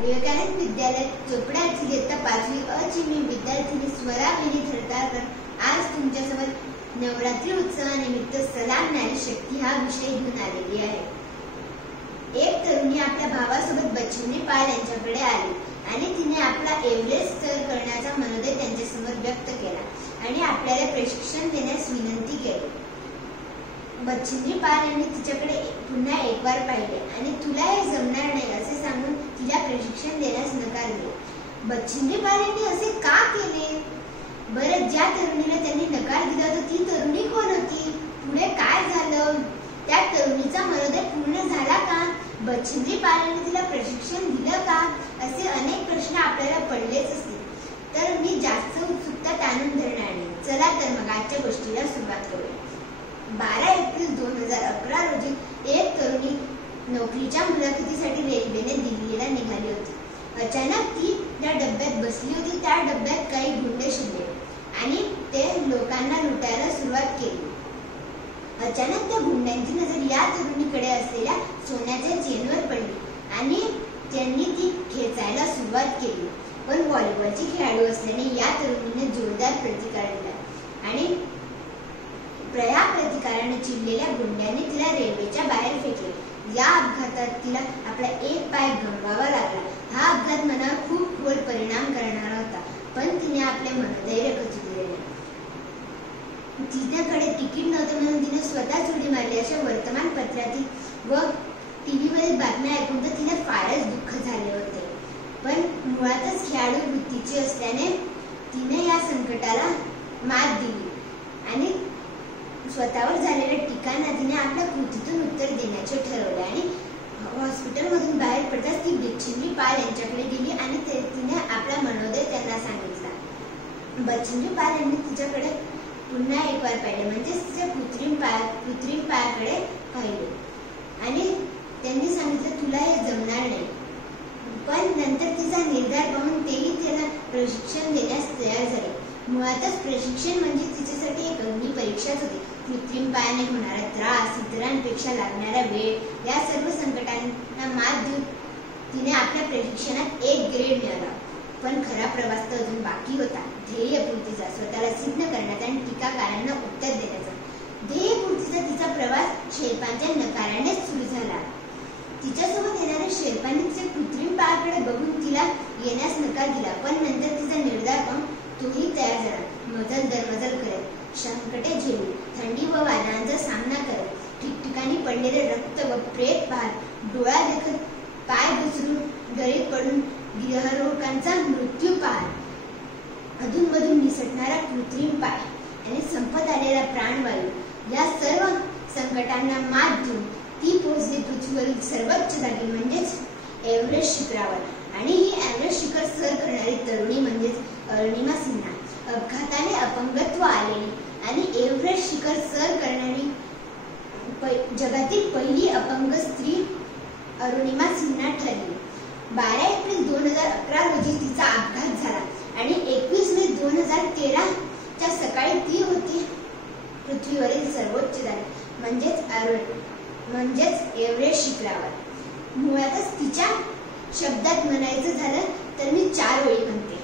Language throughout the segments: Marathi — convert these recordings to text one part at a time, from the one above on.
विवेकानंद विद्यालय चोपड्याची इयत्ता 5वी अ ची मी विद्यार्थिनी स्वरा वेणी थरतारकर आज तुमच्यासोबत नवरात्री उत्सवानिमित्त सलाम नारी शक्ती हा विषय घेऊन आलेली आहे। एक तरुणी आपल्या भावासोबत बच्चूंनी पाल यांच्याकडे आली आणि तिने आपला एव्हरेस्ट सर करण्याचा मनोदय त्यांच्यासमोर व्यक्त केला आणि आपल्याला प्रशिक्षण देण्यास विनंती केली। बच्चूंनी पाल यांनी तिच्याकडे पुन्हा एक बार पाहिले आणि तुला हे जमणार नाही असे सांगून तिला प्रशिक्षण देण्यास नकार दिला। बच्चूंनी पाल यांनी असे का केले? बरं, ज्या तरुणीला त्यांनी नकार दिला होता ती तरुणी कोण होती? पुढे काय झालं? त्या तरुणीचा मनोदय पूर्ण झाला का? बच्चूंनी पाल यांनी तिला प्रशिक्षण दिलं का? असे अनेक प्रश्न आपल्याला पडलेच असतील, तर मी जास्त उत्सुकता ताणून धरणार नाही। चला तर मग आजच्या गोष्टीला सुरुवात करूया। 12 एप्रिल 2011 रोजी एक तरुणी नोकरीच्या मुलाखतीसाठी रेल्वेने दिल्लीला निघाली होती। अचानक ती त्या डब्यात बसली होती। त्या डब्यात काही गुंडे शिरले आणि ते लोकांना लुटायला सुरुवात केली। अचानक त्या गुंड्यांची नजर या तरुणीकडे असलेल्या सोन्याच्या चेनवर पडली आणि त्यांनी ती खेचायला सुरुवात केली। पण व्हॉलीबॉलची खेळाडू असल्याने या तरुणीने जोरदार प्रतिकार दिला आणि या प्रतिकाराने चिडलेल्या गुंड्यांनी तिला रेल्वेच्या बाहेर फेकले। या अपघातात तिला आपला एक पाय गमवावा लागला। हा अपघात मनावर खूप खोल परिणाम करणारा होता, पण तिने आपले मनोधैर्य खचू दिले नाही। तिच्याकडे तिकीट नव्हते म्हणून तिने स्वतःच उडी मारली अशा वर्तमानपत्रातील व टीव्हीवरील बातम्या ऐकून तर तिला फारच दुःख झाले होते। पण मुळातच खेळाडू वृत्तीची असल्याने तिने या संकटाला मात दिली आणि स्वतःवर झालेल्या टीकांना तिने आपल्या कृतीतून उत्तर देण्याचे ठरवले आणि हॉस्पिटलमधून बाहेर पडताच ती बच्चूंनी पाल यांच्याकडे गेली आणि तिने आपला मनोदय त्यांना सांगितला। बच्चूंनी पाल यांनी तिच्याकडे पुन्हा एक बार पाहिले, म्हणजेच तिच्या कृत्रिम पायाकडे पाहिले आणि त्यांनी सांगितलं तुला हे जमणार नाही। पण नंतर तिचा निर्धार पाहून तेही त्याला प्रशिक्षण देण्यास तयार झाले। मुळातच प्रशिक्षण म्हणजे तिच्यासाठी एक अग्नी परीक्षाच होती। कृत्रिम पायाने होणारा त्रास, इतरांपेक्षा लागणारा वेळ, या सर्व संकटांना मात देऊन तिने आपल्या प्रशिक्षणात एक ग्रेड मिळवला। पण खरा प्रवास तर अजून बाकी होता। ध्येयपूर्तीचा, स्वतःला सिद्ध करण्याचा आणि टीकाकारांना उत्तर देण्याचा। ध्येयपूर्तीचा तिचा प्रवास शेर्पांच्या नकारानेच सुरू झाला। तिच्यासोबत येणाऱ्या शेर्पांनी तिच्या कृत्रिम पायाकडे बघून तिला येण्यास नकार दिला, पण नंतर तिचा निर्धार पाहून तोही तयार झाला। मजल दरमजल करत, संकटे झेलून, थंडी व वादळांचा सामना करत, ठिकठिकाणी पडलेले रक्त व प्रेत पाहत, डोळा देखत, पाय घसरून दरीत पडून गिर्हरोहकांचा मृत्यू पाहत, अधूनमधून निसटणारा कृत्रिम पाय आणि संपत आलेला प्राणवायू, या सर्व संकटांना मात देऊन ती पोहोचली पृथ्वीवरील सर्वोच्च जागी म्हणजेच एव्हरेस्ट शिखरावर। आणि ही एव्हरेस्ट शिखर सर करणारी तरुणी म्हणजेच अरुणिमा सिन्हा, अपघाताने अपंगत्व आलेली आणि एव्हरेस्ट शिखर सर करणारी जगातील पहिली अपंग स्त्री अरुणिमा सिन्हा ठरली। 12 एप्रिल 2011 रोजी तिचा अपघात झाला आणि 21 मे 2013 च्या सकाळी ती होती पृथ्वीवरील सर्वोच्च जागी म्हणजेच एव्हरेस्ट शिखरावर। मुळातच तिच्या शब्दात म्हणायचं झालं तर मी 4 ओळी म्हणते।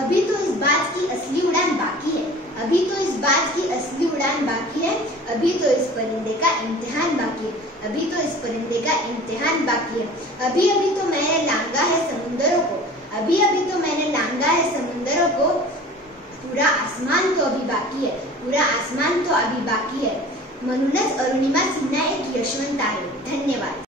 अभी तो इस बात की असली उड़ान बाकी है, अभी तो इस बात की असली उड़ान बाकी है, अभी तो इस परिंदे का इम्तिहान बाकी है, अभी तो इस परिंदे का इम्तिहान बाकी है, अभी अभी तो मैंने लांगा है समुंदरों को, अभी अभी तो मैंने लांगा है समुंदरों को, पूरा आसमान तो अभी बाकी है, पूरा आसमान तो अभी बाकी है। म्हणूनच अरुणिमा सिन्हा एक यशवंत आहे। धन्यवाद।